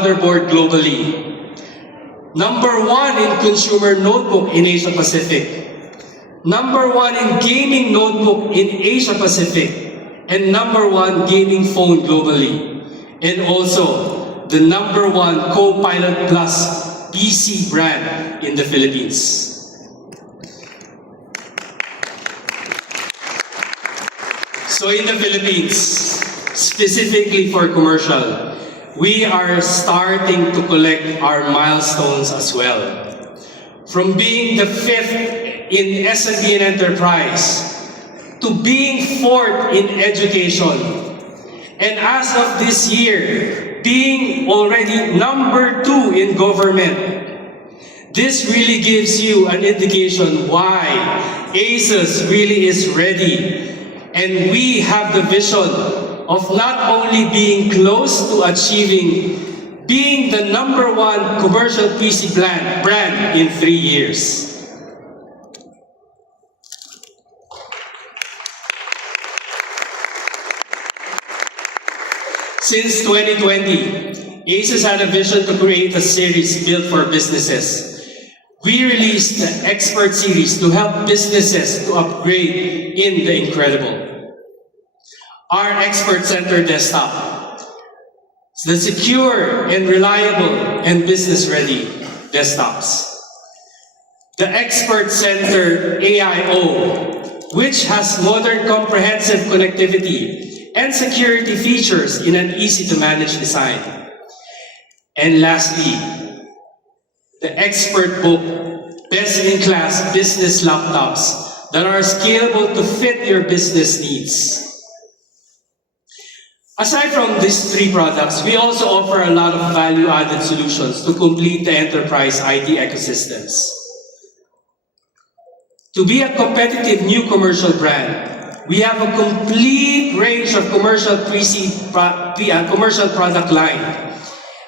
motherboard globally. Number 1 in consumer notebook in Asia Pacific. Number 1 in gaming notebook in Asia Pacific. And number 1 gaming phone globally. And also the number 1 Copilot Plus PC brand in the Philippines. So in the Philippines, specifically for commercial, we are starting to collect our milestones as well. From being the 5th in SMB and enterprise, to being 4th in education, and as of this year, being already number 2 in government. This really gives you an indication why ASUS really is ready. And we have the vision of not only being close to achieving being the number 1 commercial PC brand in 3 years. Since 2020, ASUS had a vision to create a series built for businesses. We released the Expert Series to help businesses to upgrade in the incredible. Our Expert Center desktop, the secure and reliable and business-ready desktops. The Expert Center AIO, which has modern comprehensive connectivity and security features in an easy-to-manage design. And lastly, the Expert Book, best-in-class business laptops that are scalable to fit your business needs. Aside from these 3 products, we also offer a lot of value-added solutions to complete the enterprise IT ecosystems. To be a competitive new commercial brand, we have a complete range of commercial product line.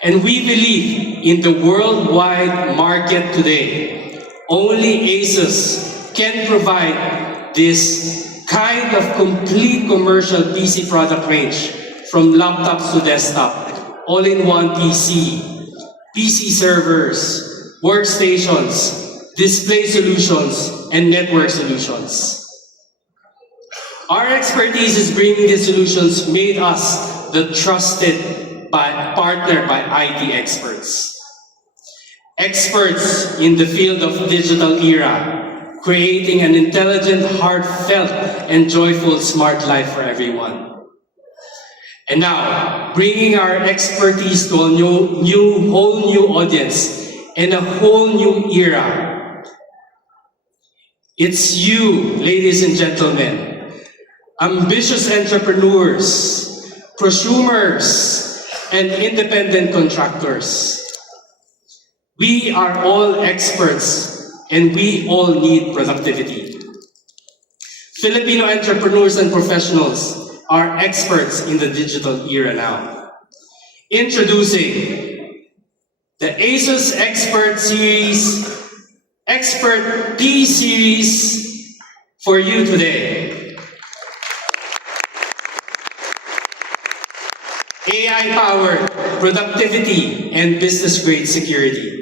And we believe in the worldwide market today, only ASUS can provide this kind of complete commercial PC product range, from laptops to desktop, all-in-one PC servers, workstations, display solutions, and network solutions. Our expertise in bringing these solutions made us the trusted partner by IT experts. Experts in the field of digital era, creating an intelligent, heartfelt, and joyful smart life for everyone. And now, bringing our expertise to a whole new audience and a whole new era. It's you, ladies and gentlemen, ambitious entrepreneurs, prosumers, and independent contractors. We are all experts and we all need productivity. Filipino entrepreneurs and professionals are experts in the digital era now. Introducing the ASUS Expert Series, Expert P Series for you today. AI-powered productivity and business-grade security.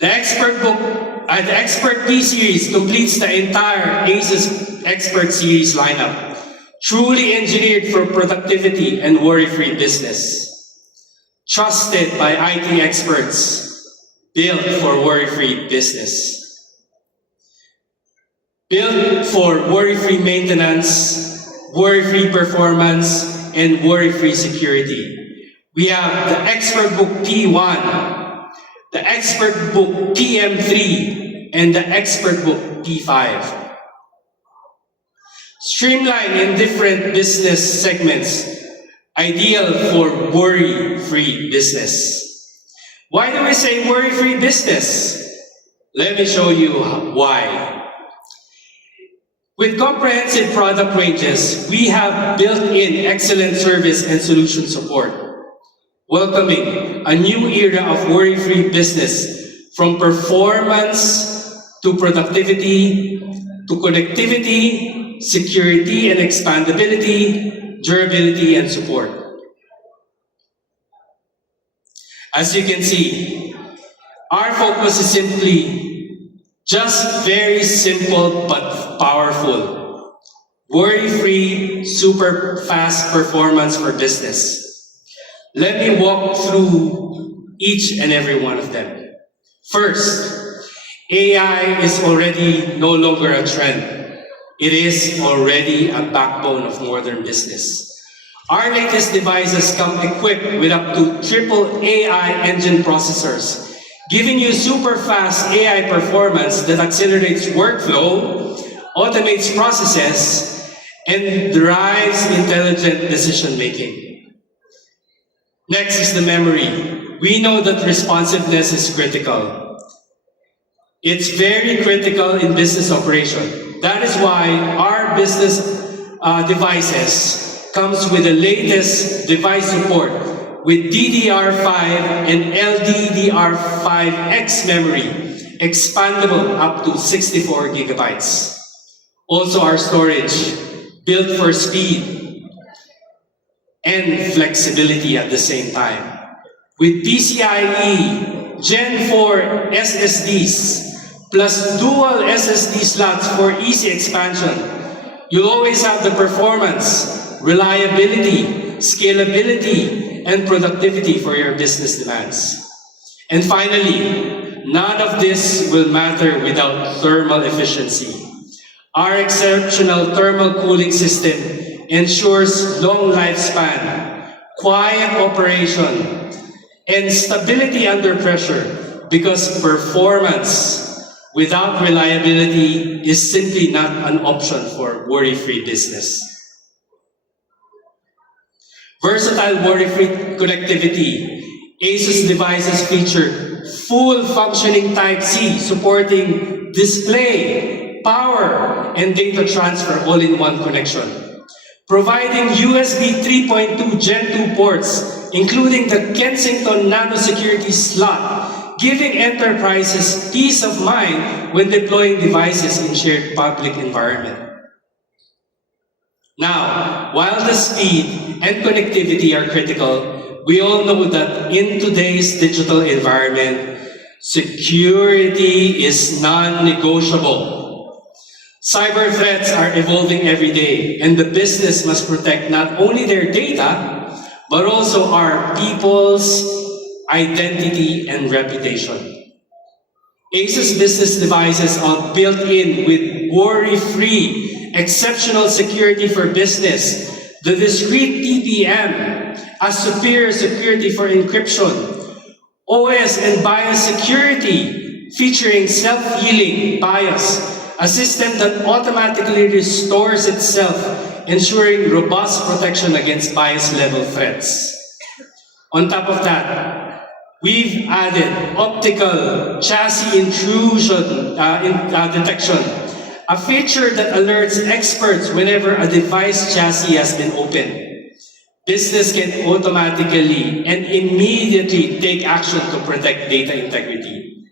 The Expert P Series completes the entire ASUS Expert Series lineup, truly engineered for productivity and worry-free business. Trusted by IT experts, built for worry-free business. Built for worry-free maintenance, worry-free performance, and worry-free security. We have the Expert Book P1, the Expert Book PM3, and the Expert Book P5. Streamlined in different business segments, ideal for worry-free business. Why do we say worry-free business? Let me show you why. With comprehensive product ranges, we have built-in excellent service and solution support, welcoming a new era of worry-free business, from performance to productivity to connectivity, security and expandability, durability and support. As you can see, our focus is simply just very simple but powerful. Worry-free, super fast performance for business. Let me walk through each and every one of them. First, AI is already no longer a trend. It is already a backbone of modern business. Our latest devices come equipped with up to triple AI engine processors, giving you super fast AI performance that accelerates workflow, automates processes, and drives intelligent decision making. Next is the memory. We know that responsiveness is critical. It's very critical in business operation. That is why our business devices comes with the latest device support with DDR5 and LDDR5X memory, expandable up to 64 gigabytes. Also our storage, built for speed and flexibility at the same time. With PCIe Gen 4 SSDs plus dual SSD slots for easy expansion, you'll always have the performance, reliability, scalability, and productivity for your business demands. And finally, none of this will matter without thermal efficiency. Our exceptional thermal cooling system ensures long lifespan, quiet operation, and stability under pressure, because performance without reliability is simply not an option for worry-free business. Versatile worry-free connectivity. ASUS devices feature full functioning Type-C supporting display, power, and data transfer all-in-one connection. Providing USB 3.2 Gen 2 ports, including the Kensington Nano Security slot, giving enterprises peace of mind when deploying devices in shared public environment. Now, while the speed and connectivity are critical, we all know that in today's digital environment, security is non-negotiable. Cyber threats are evolving every day, and the business must protect not only their data, but also our people's identity and reputation. ASUS business devices are built in with worry-free, exceptional security for business, the discrete TPM, a superior security for encryption, OS and BIOS security featuring self-healing BIOS, a system that automatically restores itself, ensuring robust protection against BIOS-level threats. On top of that, we've added optical chassis intrusion detection, a feature that alerts experts whenever a device chassis has been opened. Business can automatically and immediately take action to protect data integrity.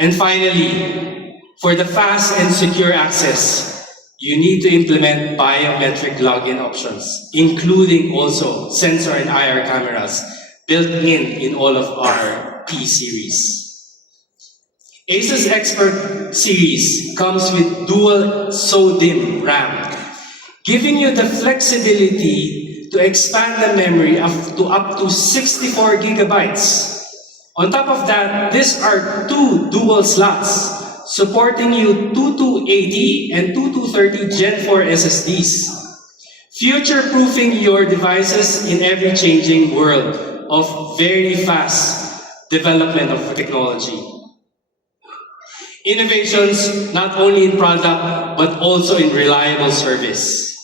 And finally, for the fast and secure access, you need to implement biometric login options, including also sensor and IR cameras built in all of our P series. ASUS Expert series comes with dual SODIMM RAM, giving you the flexibility to expand the memory up to 64 gigabytes. On top of that, these are two dual slots, supporting you 2280 and 2230 Gen 4 SSDs, future-proofing your devices in every changing world of very fast development of technology. Innovations not only in product, but also in reliable service.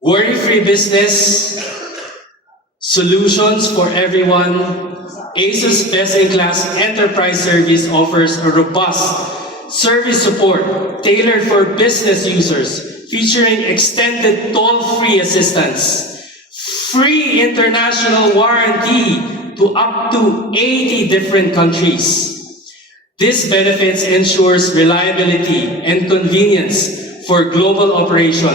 Worry-free business, solutions for everyone. ASUS best-in-class enterprise service offers a robust service support tailored for business users, featuring extended toll-free assistance, free international warranty to up to 80 different countries. This benefits ensures reliability and convenience for global operation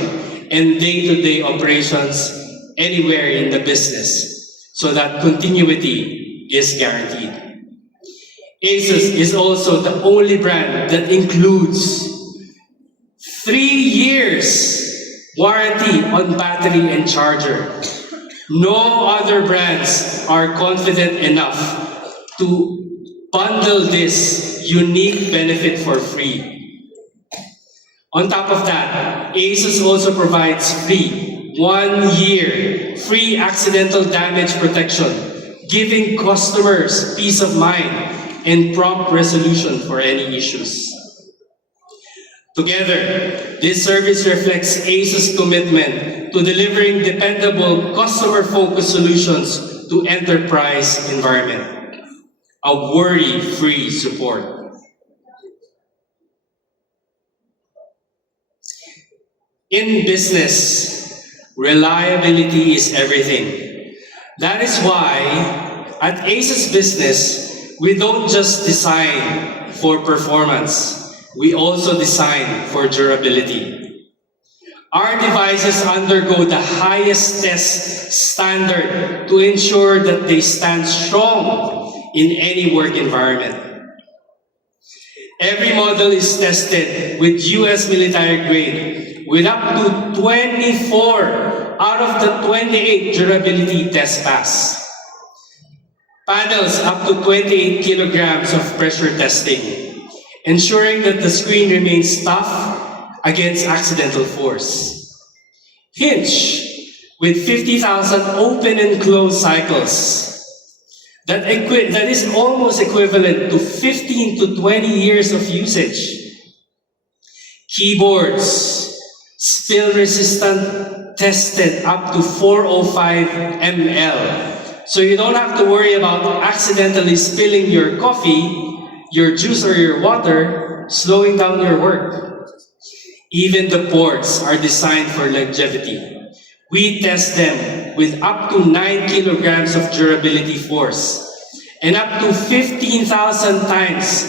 and day-to-day operations anywhere in the business so that continuity is guaranteed. ASUS is also the only brand that includes 3 years warranty on battery and charger. No other brands are confident enough to bundle this unique benefit for free. On top of that, ASUS also provides free 1 year free accidental damage protection, giving customers peace of mind and prompt resolution for any issues. Together, this service reflects ASUS' commitment to delivering dependable, customer-focused solutions to enterprise environment. A worry-free support. In business, reliability is everything. That is why at ASUS Business, we don't just design for performance, we also design for durability. Our devices undergo the highest test standard to ensure that they stand strong in any work environment. Every model is tested with US military grade with up to 24 out of the 28 durability tests pass. Panels up to 28 kilograms of pressure testing, ensuring that the screen remains tough against accidental force. Hinge with 50,000 open and closed cycles. That is almost equivalent to 15 to 20 years of usage. Keyboards, spill resistant, tested up to 405 ml. So you don't have to worry about accidentally spilling your coffee, your juice or your water, slowing down your work. Even the ports are designed for longevity. We test them with up to 9 kilograms of durability force and up to 15,000 times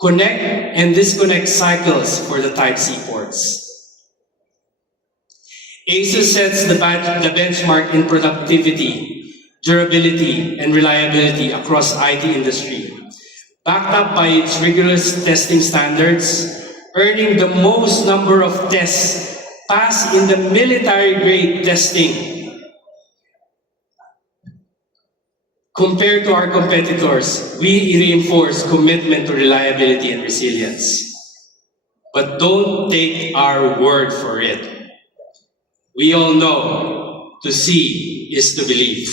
connect and disconnect cycles for the Type-C ports. ASUS sets the benchmark in productivity, durability, and reliability across IT industry, backed up by its rigorous testing standards, earning the most number of tests passed in the military-grade testing. Compared to our competitors, we reinforce commitment to reliability and resilience. But don't take our word for it. We all know to see is to believe.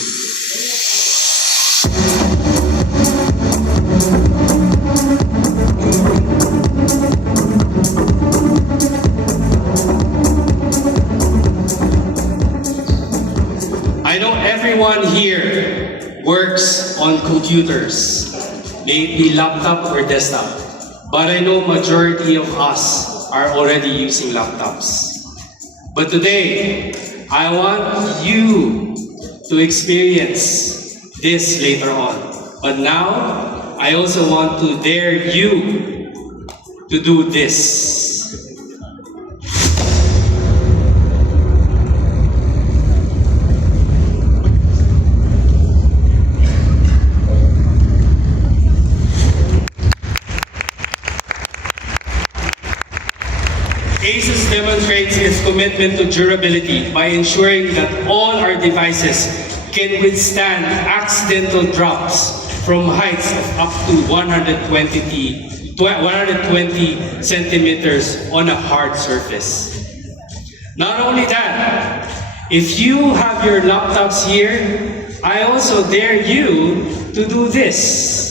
I know everyone here works on computers, may it be laptop or desktop, but I know majority of us are already using laptops. But today, I want you to experience this later on. But now, I also want to dare you to do this. ASUS demonstrates its commitment to durability by ensuring that all our devices can withstand accidental drops from heights of up to 120 centimeters on a hard surface. Not only that, if you have your laptops here, I also dare you to do this.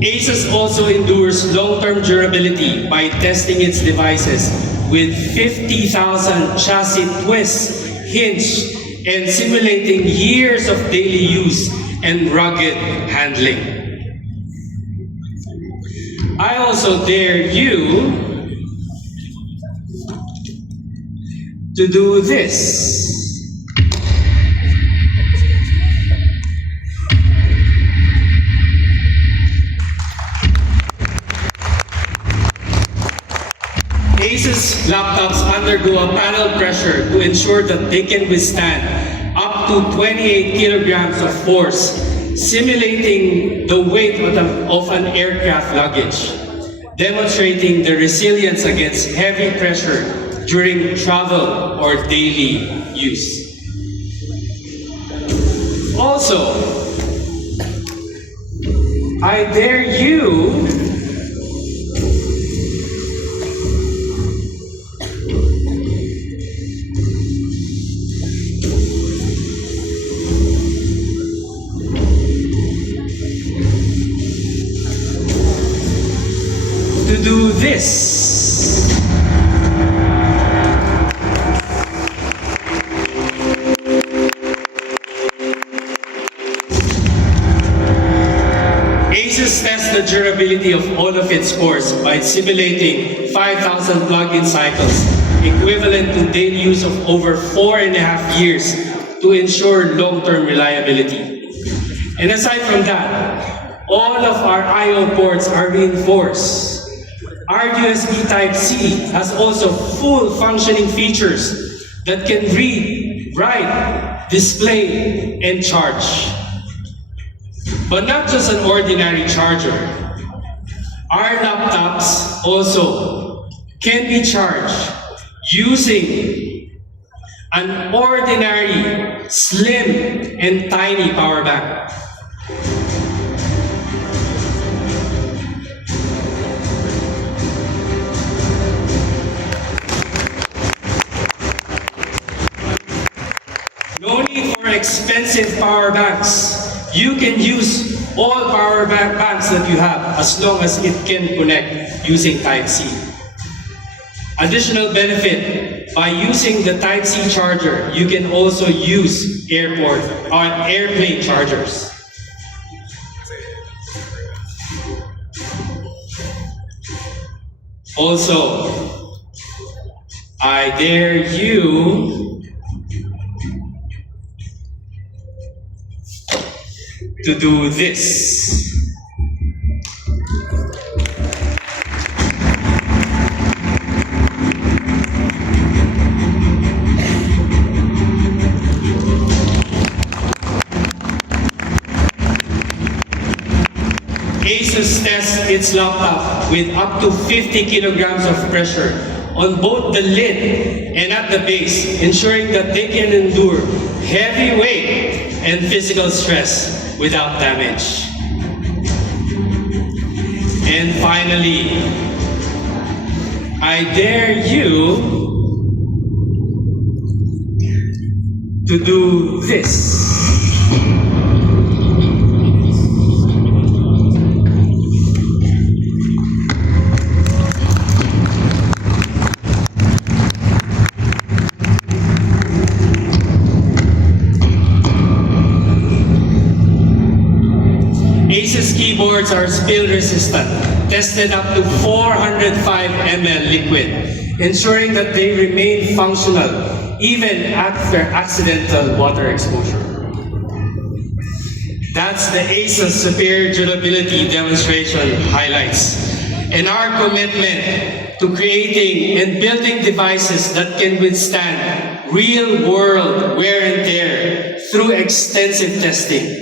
ASUS also endures long-term durability by testing its devices with 50,000 chassis twists, hinge, and simulating years of daily use and rugged handling. I also dare you to do this. These laptops undergo a panel pressure to ensure that they can withstand up to 28 kilograms of force, simulating the weight of an aircraft luggage, demonstrating the resilience against heavy pressure during travel or daily use. Also, I dare you to do this. ASUS tests the durability of all of its cores by simulating 5,000 plug-in cycles, equivalent to daily use of over 4.5 years to ensure long-term reliability. And aside from that, all of our I/O ports are reinforced. Our USB Type-C has also full functioning features that can read, write, display, and charge. But not just an ordinary charger. Our laptops also can be charged using an ordinary, slim, and tiny power bank. No need for expensive power banks. You can use all power banks that you have as long as it can connect using Type-C. Additional benefit, by using the Type-C charger, you can also use airplane chargers. Also, I dare you to do this. ASUS tests its laptop with up to 50 kilograms of pressure on both the lid and at the base, ensuring that they can endure heavy weight and physical stress without damage. And finally, I dare you to do this. ASUS keyboards are spill resistant, tested up to 405 ml liquid, ensuring that they remain functional even after accidental water exposure. That's the ASUS superior durability demonstration highlights, and our commitment to creating and building devices that can withstand real-world wear and tear through extensive testing.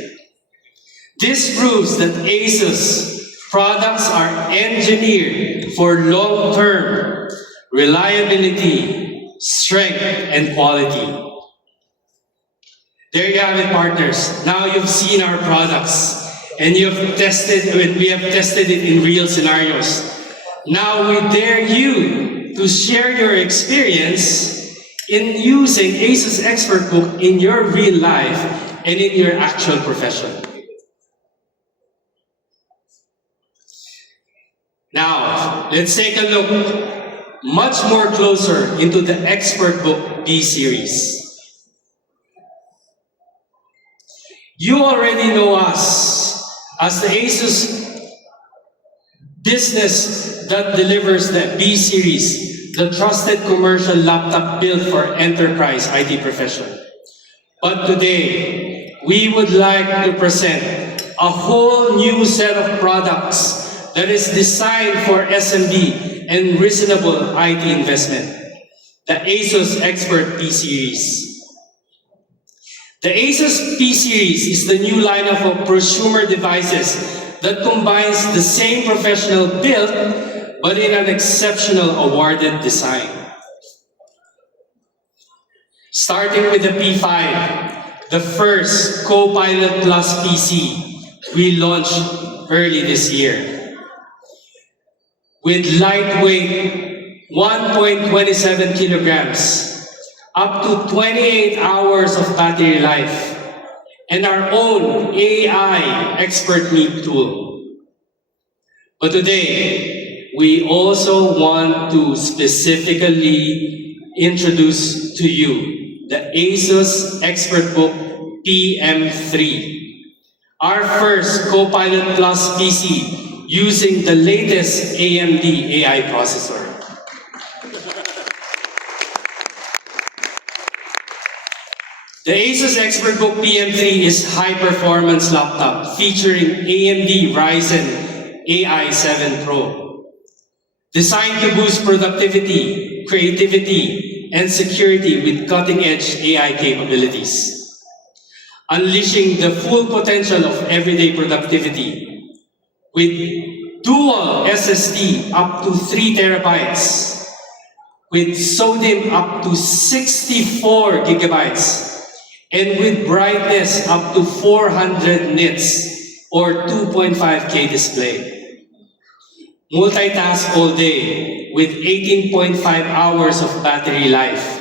This proves that ASUS products are engineered for long-term reliability, strength, and quality. There you have it, partners. Now you've seen our products and we have tested it in real scenarios. Now we dare you to share your experience in using ASUS ExpertBook in your real life and in your actual profession. Now, let's take a look much more closer into the ExpertBook B series. You already know us as the ASUS business that delivers the B series, the trusted commercial laptop built for enterprise IT profession. But today, we would like to present a whole new set of products that is designed for SMB and reasonable IT investment, the ASUS Expert P-Series. The ASUS P-Series is the new lineup of prosumer devices that combines the same professional build but in an exceptional awarded design. Starting with the P5, the first Copilot Plus PC we launched early this year. With lightweight 1.27 kilograms, up to 28 hours of battery life, and our own AI Expert Meet tool. But today, we also want to specifically introduce to you the ASUS ExpertBook PM3, our first Copilot Plus PC using the latest AMD AI processor. The ASUS ExpertBook PM3 is high-performance laptop featuring AMD Ryzen AI 7 Pro. Designed to boost productivity, creativity, and security with cutting-edge AI capabilities. Unleashing the full potential of everyday productivity with dual SSD up to 3 terabytes, with SODIMM up to 64 gigabytes, and with brightness up to 400 nits or 2.5K display. Multitask all day with 18.5 hours of battery life,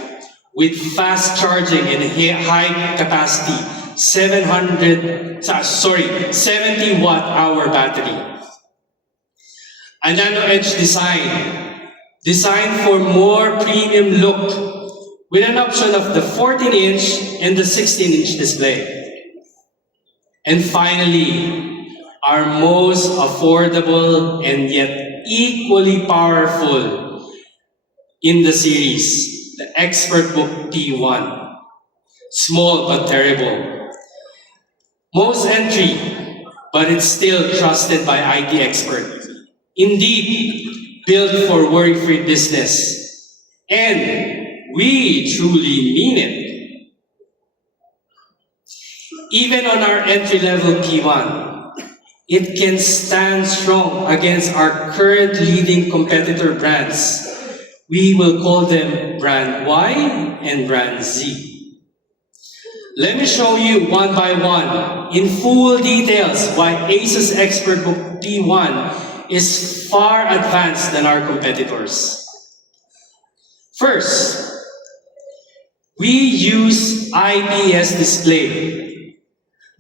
with fast charging and high capacity 70 watt-hour battery. A nano edge design, designed for more premium look, with an option of the 14-inch and the 16-inch display. And finally, our most affordable and yet equally powerful in the series, the ExpertBook P1. Small but terrible. Most entry, but it's still trusted by IT experts. Indeed, built for worry-free business. And we truly mean it. Even on our entry-level P1, it can stand strong against our current leading competitor brands. We will call them Brand Y and Brand Z. Let me show you one by one, in full details, why ASUS ExpertBook P1 is far advanced than our competitors. First, we use IPS display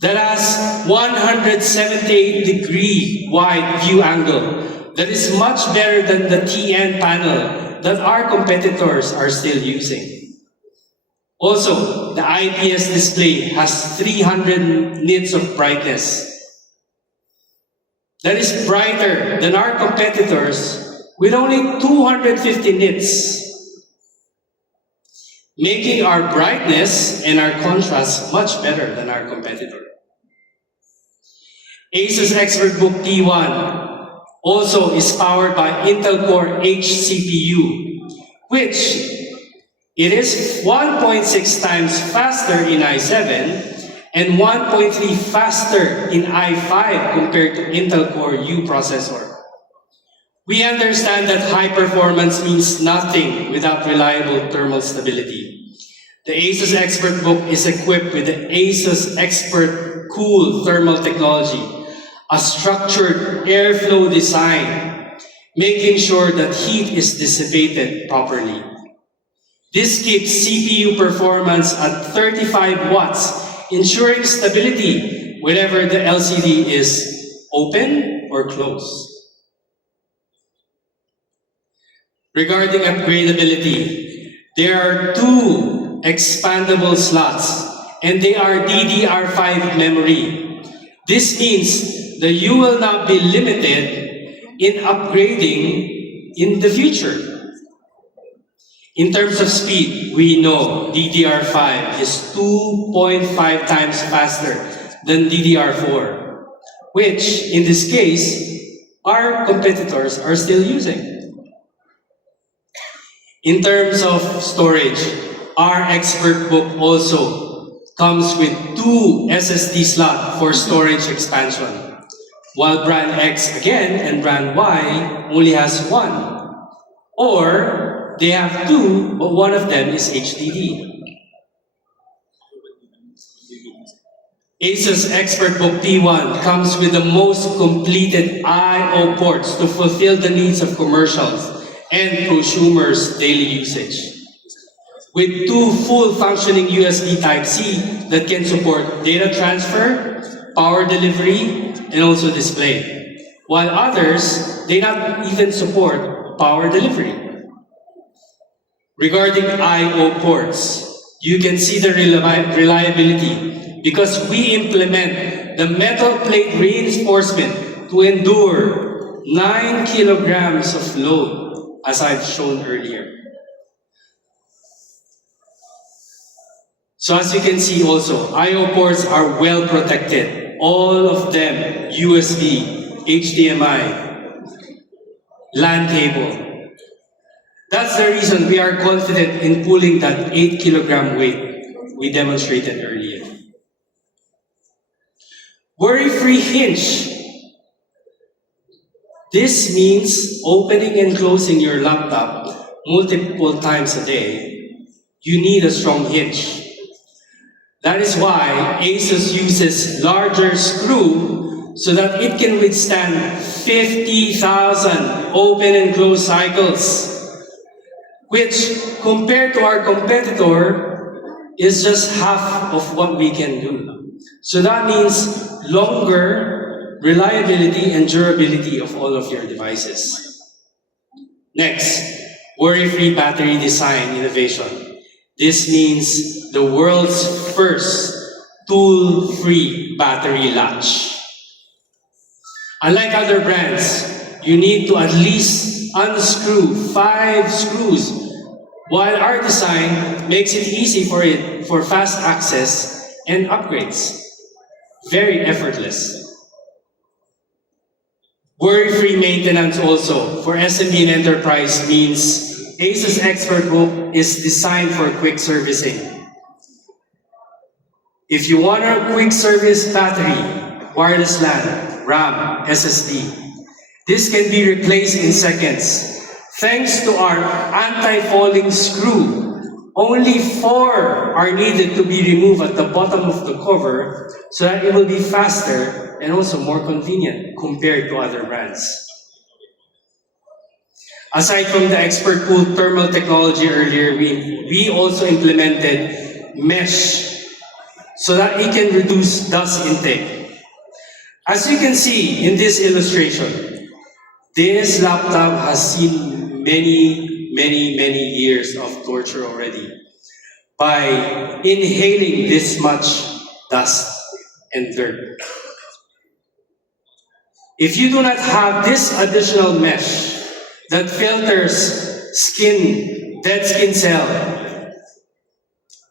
that has 178-degree wide view angle that is much better than the TN panel that our competitors are still using. Also, the IPS display has 300 nits of brightness. That is brighter than our competitors with only 250 nits, making our brightness and our contrast much better than our competitor. ASUS ExpertBook P1 also is powered by Intel Core H CPU, which it is 1.6 times faster in i7 and 1.3 faster in i5 compared to Intel Core U processor. We understand that high performance means nothing without reliable thermal stability. The ASUS ExpertBook is equipped with the ASUS Expert Cool thermal technology, a structured airflow design, making sure that heat is dissipated properly. This keeps CPU performance at 35 watts, ensuring stability whenever the LCD is open or closed. Regarding upgradability, there are 2 expandable slots, and they are DDR5 memory. This means that you will not be limited in upgrading in the future. In terms of speed, we know DDR5 is 2.5 times faster than DDR4, which in this case our competitors are still using. In terms of storage, our expert book also comes with 2 SSD slots for storage expansion, while brand X again and brand Y only has 1. Or they have 2, but one of them is HDD. Asus ExpertBook P1 comes with the most completed I/O ports to fulfill the needs of commercials and prosumers' daily usage. With 2 full functioning USB Type-C that can support data transfer, power delivery, and also display. While others, they not even support power delivery. Regarding I/O ports, you can see the reliability because we implement the metal plate reinforcement to endure 9 kilograms of load, as I've shown earlier. So as you can see also, I/O ports are well protected. All of them USB, HDMI, LAN cable. That's the reason we are confident in pulling that 8 kilogram weight we demonstrated earlier. Worry-free hinge. This means opening and closing your laptop multiple times a day. You need a strong hinge. That is why Asus uses larger screw so that it can withstand 50,000 open and close cycles, which compared to our competitor is just half of what we can do. So that means longer reliability and durability of all of your devices. Next, worry-free battery design innovation. This means the world's first tool-free battery latch. Unlike other brands, you need to at least unscrew 5 screws, while our design makes it easy for fast access and upgrades. Very effortless. Worry-free maintenance also for SMB and enterprise means Asus ExpertBook is designed for quick servicing. If you want a quick service battery, wireless LAN, RAM, SSD, this can be replaced in seconds. Thanks to our anti-falling screw, only 4 are needed to be removed at the bottom of the cover so that it will be faster and also more convenient compared to other brands. Aside from the ExpertCool thermal technology earlier, we also implemented mesh so that it can reduce dust intake. As you can see in this illustration, this laptop has seen many years of torture already by inhaling this much dust and dirt. If you do not have this additional mesh that filters skin, dead skin cell,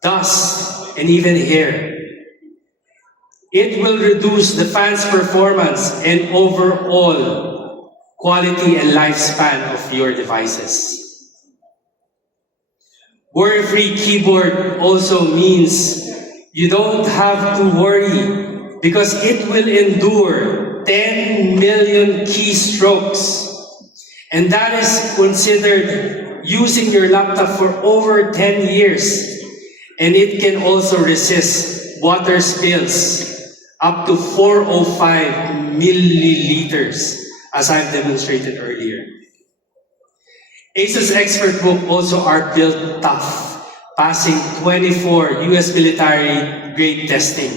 dust, and even hair, it will reduce the fan's performance and overall quality and lifespan of your devices. Worry-free keyboard also means you don't have to worry because it will endure 10 million keystrokes. And that is considered using your laptop for over 10 years. And it can also resist water spills up to 405 milliliters, as I've demonstrated earlier. Asus ExpertBook also are built tough, passing 24 US military grade testing,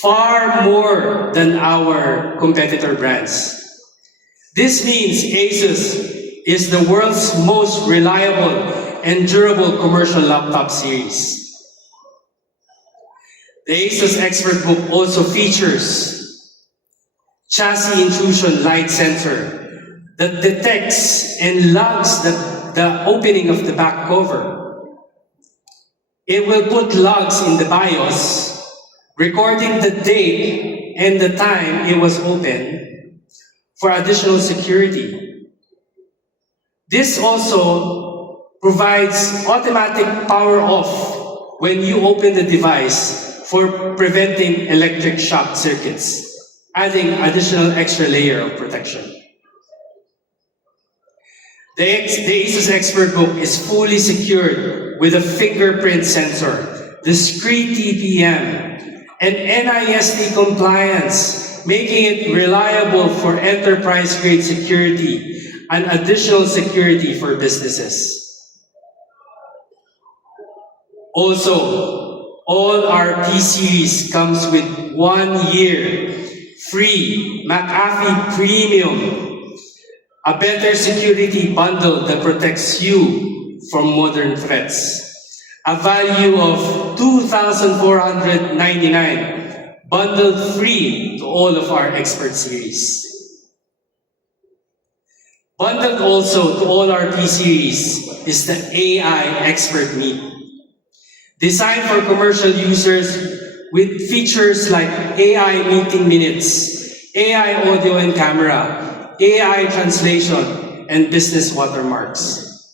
far more than our competitor brands. This means Asus is the world's most reliable and durable commercial laptop series. The Asus ExpertBook also features chassis intrusion light sensor that detects and logs the opening of the back cover. It will put logs in the BIOS, recording the date and the time it was open, for additional security. This also provides automatic power off when you open the device for preventing electric shock circuits, adding additional extra layer of protection. The ASUS ExpertBook is fully secured with a fingerprint sensor, discrete TPM, and NIST compliance, making it reliable for enterprise-grade security and additional security for businesses. Also, all our P-Series comes with 1 year free McAfee Premium, a better security bundle that protects you from modern threats. A value of $2,499, bundled free to all of our Expert series. Bundled also to all our P-Series is the AI Expert Meet. Designed for commercial users with features like AI meeting minutes, AI audio and camera, AI translation, and business watermarks.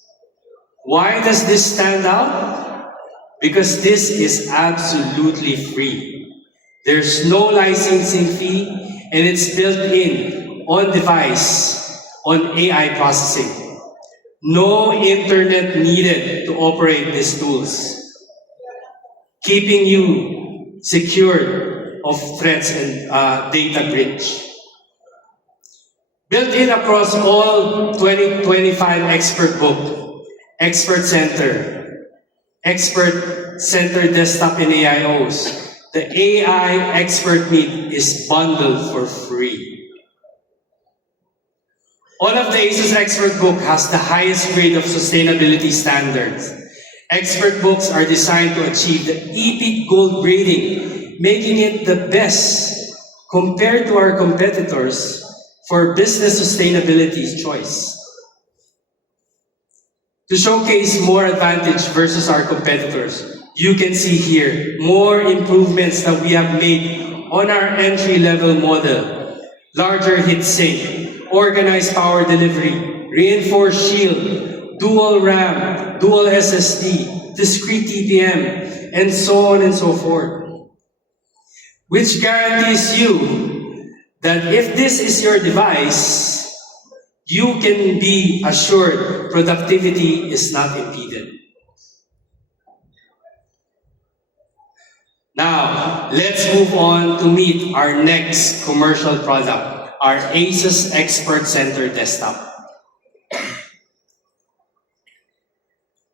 Why does this stand out? Because this is absolutely free. There's no licensing fee, and it's built in on device on AI processing. No internet needed to operate these tools, keeping you secured of threats and data breach. Built in across all 2025 ExpertBook, Expert Center, Expert Center Desktop and AIOs, the AI Expert Meet is bundled for free. All of the ASUS ExpertBook has the highest grade of sustainability standards. ExpertBooks are designed to achieve the EPIC Gold grading, making it the best compared to our competitors for business sustainability choice. To showcase more advantage versus our competitors, you can see here more improvements that we have made on our entry-level model. Larger heatsink, organized power delivery, reinforced shield, dual RAM, dual SSD, discrete TPM, and so on and so forth. Which guarantees you that if this is your device, you can be assured productivity is not impeded. Now, let's move on to meet our next commercial product, our ASUS Expert Center Desktop.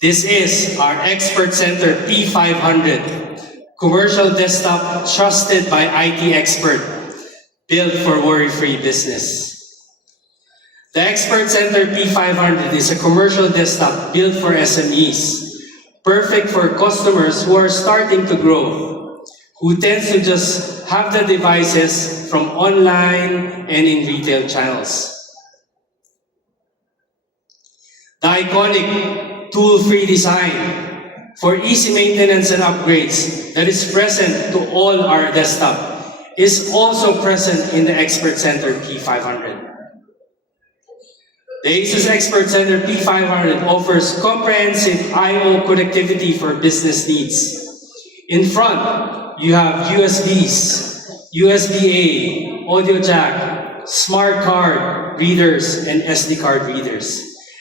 This is our Expert Center P500, commercial desktop trusted by IT expert, built for worry-free business. The Expert Center P500 is a commercial desktop built for SMEs, perfect for customers who are starting to grow, who tends to just have the devices from online and in retail channels. The iconic tool-free design for easy maintenance and upgrades that is present to all our desktop is also present in the Expert Center P500. The ASUS Expert Center P500 offers comprehensive I/O connectivity for business needs. In front, you have USBs, USB-A, audio jack, smart card readers, and SD card readers.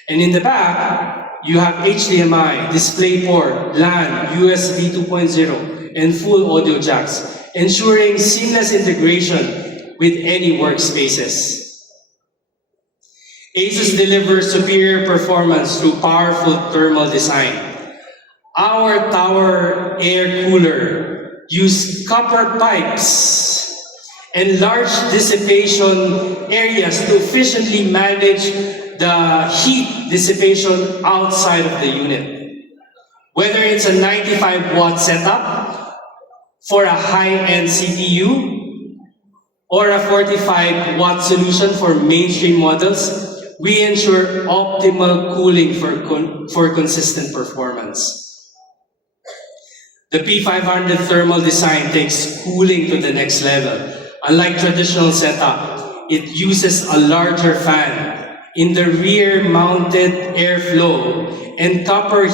And in the back, you have HDMI, DisplayPort, LAN, USB 2.0, and full audio jacks, ensuring seamless integration with any workspaces. ASUS delivers superior performance through powerful thermal design. Our tower air cooler uses copper pipes and large dissipation areas to efficiently manage the heat dissipation outside of the unit. Whether it's a 95-watt setup for a high-end CPU or a 45-watt solution for mainstream models, we ensure optimal cooling for consistent performance. The P500 thermal design takes cooling to the next level. Unlike traditional setup, it uses a larger fan in the rear-mounted airflow and copper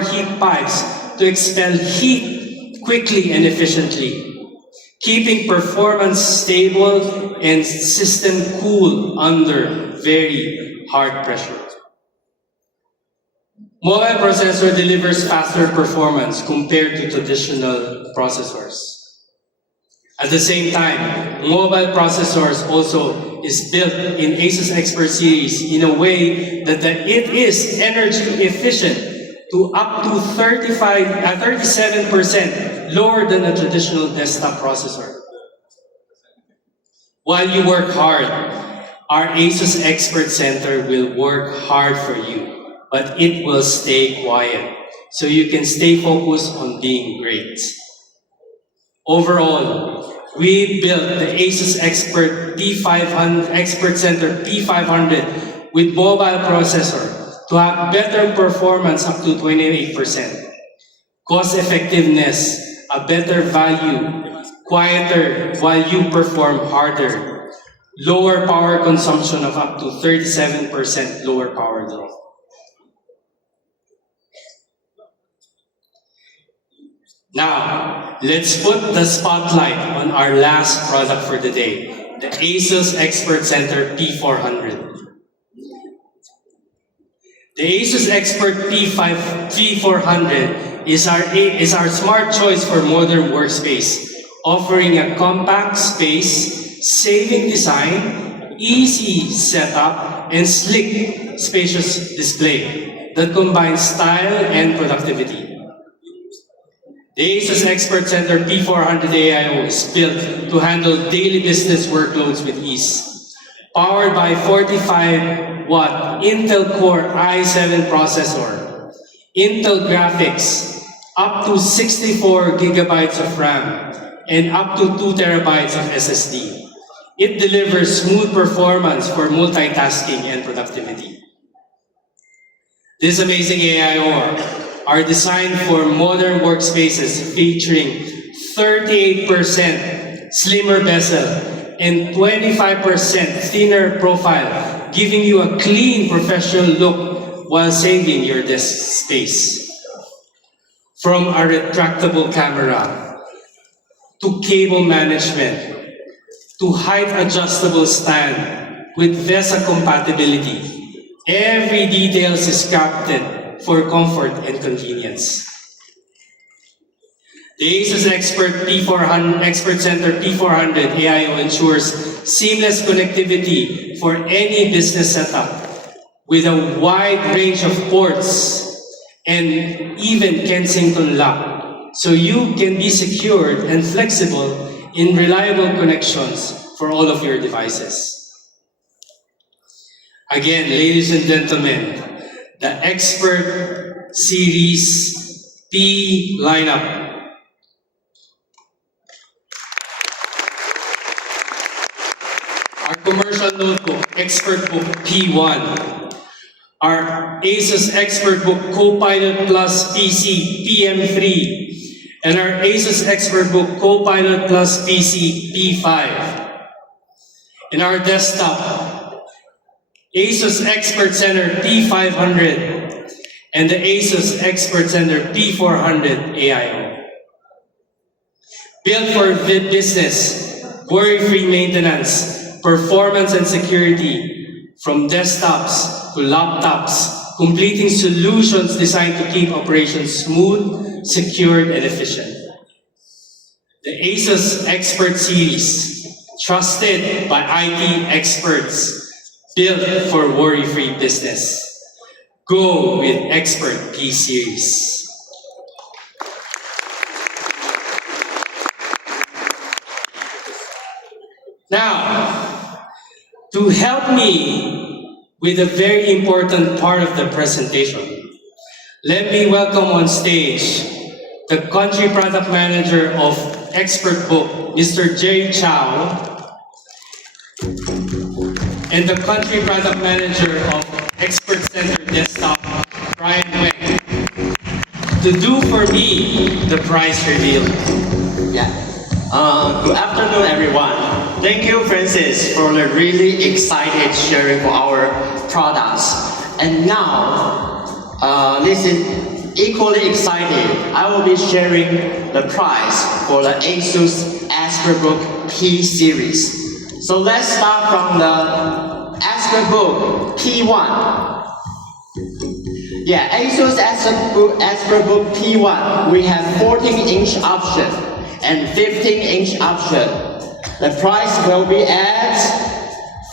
heat pipes to expel heat quickly and efficiently, keeping performance stable and system cool under very hard pressure. Mobile processor delivers faster performance compared to traditional processors. At the same time, mobile processors also is built in ASUS Expert series in a way that it is energy efficient to up to 37% lower than a traditional desktop processor. While you work hard, our ASUS Expert Center will work hard for you, but it will stay quiet so you can stay focused on being great. Overall, we built the ASUS Expert Center P500 with mobile processor to have better performance up to 28%, cost effectiveness, a better value, quieter while you perform harder, lower power consumption of up to 37% lower power draw. Now, let's put the spotlight on our last product for the day, the ASUS Expert Center P400. The ASUS Expert P400 is our smart choice for modern workspace, offering a compact space, saving design, easy setup, and sleek, spacious display that combines style and productivity. The ASUS Expert Center P400 AIO is built to handle daily business workloads with ease. Powered by 45-watt Intel Core i7 processor, Intel graphics, up to 64 gigabytes of RAM, and up to 2 terabytes of SSD. It delivers smooth performance for multitasking and productivity. This amazing AIO are designed for modern workspaces featuring 38% slimmer bezel and 25% thinner profile, giving you a clean professional look while saving your desk space. From a retractable camera, to cable management, to height adjustable stand with VESA compatibility, every detail is crafted for comfort and convenience. The ASUS Expert Center P400 AIO ensures seamless connectivity for any business setup with a wide range of ports and even Kensington lock, so you can be secured and flexible in reliable connections for all of your devices. Again, ladies and gentlemen, the Expert Series P lineup. Our commercial notebook, ExpertBook P1. Our ASUS ExpertBook Copilot Plus PC PM3. And our ASUS ExpertBook Copilot Plus PC P5. In our desktop, ASUS Expert Center P500 and the ASUS Expert Center P400 AIO. Built for business, worry-free maintenance, performance and security, from desktops to laptops, completing solutions designed to keep operations smooth, secured, and efficient. The ASUS Expert Series, trusted by IT experts, built for worry-free business. Go with Expert P Series. Now, to help me with a very important part of the presentation, let me welcome on stage the Country Product Manager of ExpertBook, Mr. Jerry Chow, and the Country Product Manager of Expert Center Desktop, Brian Weng, to do for me the prize reveal. Yeah. Good afternoon, everyone. Thank you, Francis, for the really excited sharing for our products. And now, listen, equally excited, I will be sharing the price for the ASUS ExpertBook P series. So let's start from the ExpertBook P1. Yeah, ASUS ExpertBook P1, we have 14-inch option and 15-inch option. The price will be at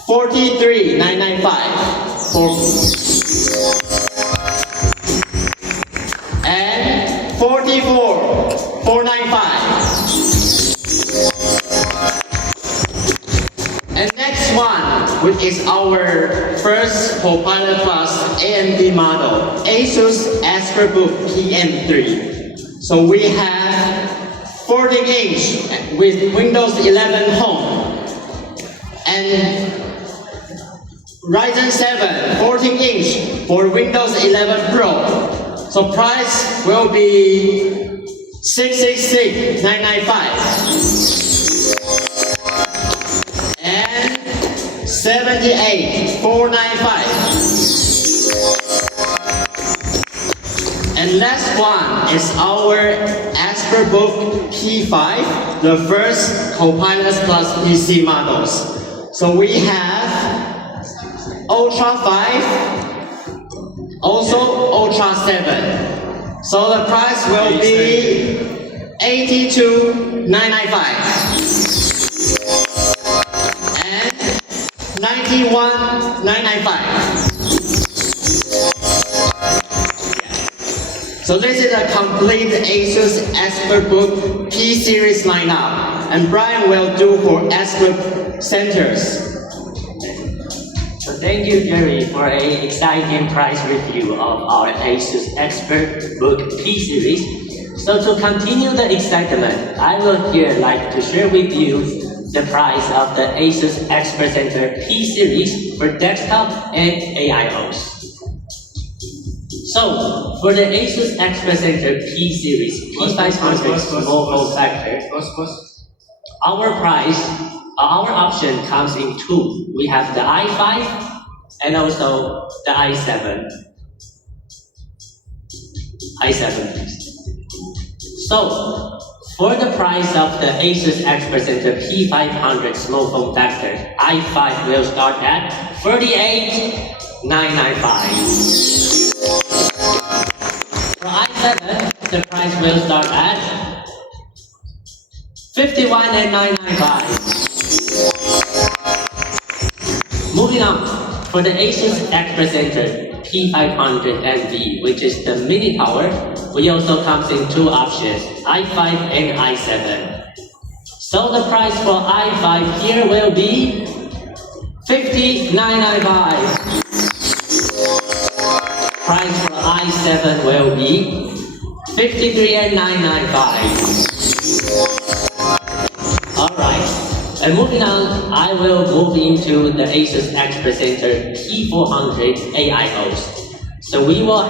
$43,995 and $44,495. And next one, which is our first Copilot Plus AMD model, ASUS ExpertBook PM3. So we have 14-inch with Windows 11 Home and Ryzen 7 14-inch for Windows 11 Pro. So price will be $666,995 and $78,495. And last one is our ExpertBook P5, the first Copilot Plus PC models. So we have Ultra 5, also Ultra 7. So the price will be $82,995 and $91,995. So this is a complete ASUS ExpertBook P series lineup, and Brian will do for Expert Centers. So thank you, Jerry, for an exciting price review of our ASUS ExpertBook P series. So to continue the excitement, I would here like to share with you the price of the ASUS Expert Center P series for desktop and AIOs. So, for the ASUS Expert Center P series P500 small form factor, our option comes in two. We have the i5 and also the i7. So, for the price of the ASUS Expert Center P500 small form factor, i5 will start at $38,995. For i7, the price will start at $51,995. Moving on, for the ASUS Expert Center P500 MV, which is the mini tower, we also comes in two options, i5 and i7. So the price for i5 here will be $50,995. Price for i7 will be $53,995. Alright, and moving on, I will move into the ASUS Expert Center P400 AIOs. So we will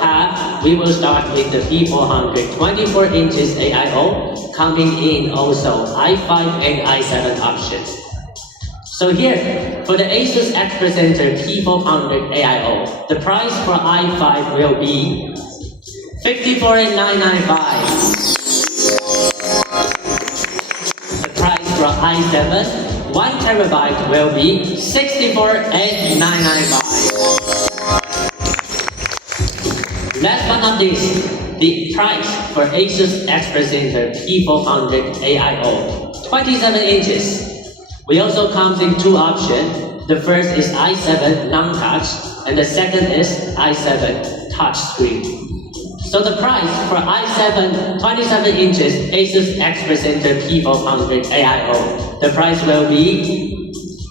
start with the P400 24 inches AIO, coming in also i5 and i7 options. So here, for the ASUS Expert Center P400 AIO, the price for i5 will be $54,995. The price for i7, 1 terabyte will be $64,995. Last but not least, the price for ASUS Expert Center P400 AIO, 27 inches. We also comes in two options. The first is i7 non-touch, and the second is i7 touchscreen. So the price for i7 27 inches ASUS Expert Center P400 AIO, the price will be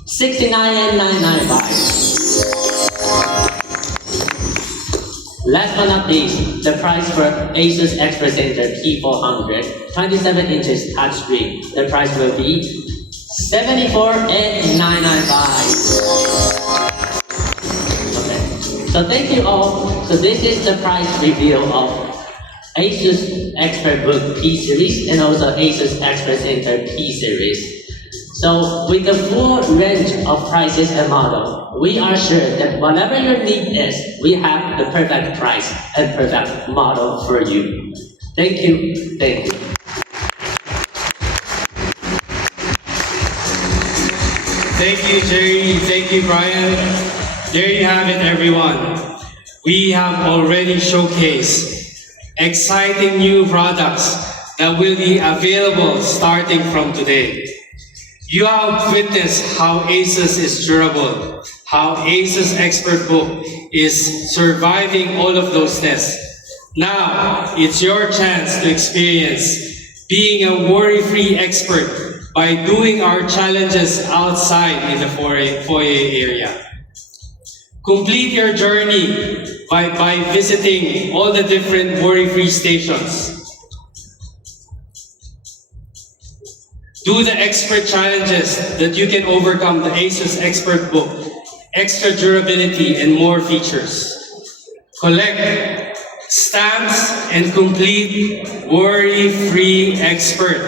$69,995. Last but not least, the price for ASUS Expert Center P400 27 inches touchscreen, the price will be $74,995. Okay, so thank you all. So this is the price review of ASUS ExpertBook P series and also ASUS Expert Center P series. So with the full range of prices and model, we are sure that whatever your need is, we have the perfect price and perfect model for you. Thank you. Thank you. Thank you, Jerry. Thank you, Brian. There you have it, everyone. We have already showcased exciting new products that will be available starting from today. You have witnessed how ASUS is durable, how ASUS Expert Book is surviving all of those tests. Now, it's your chance to experience being a worry-free expert by doing our challenges outside in the foyer area. Complete your journey by visiting all the different worry-free stations. Do the expert challenges that you can overcome the ASUS Expert Book, extra durability, and more features. Collect stamps and complete worry-free expert.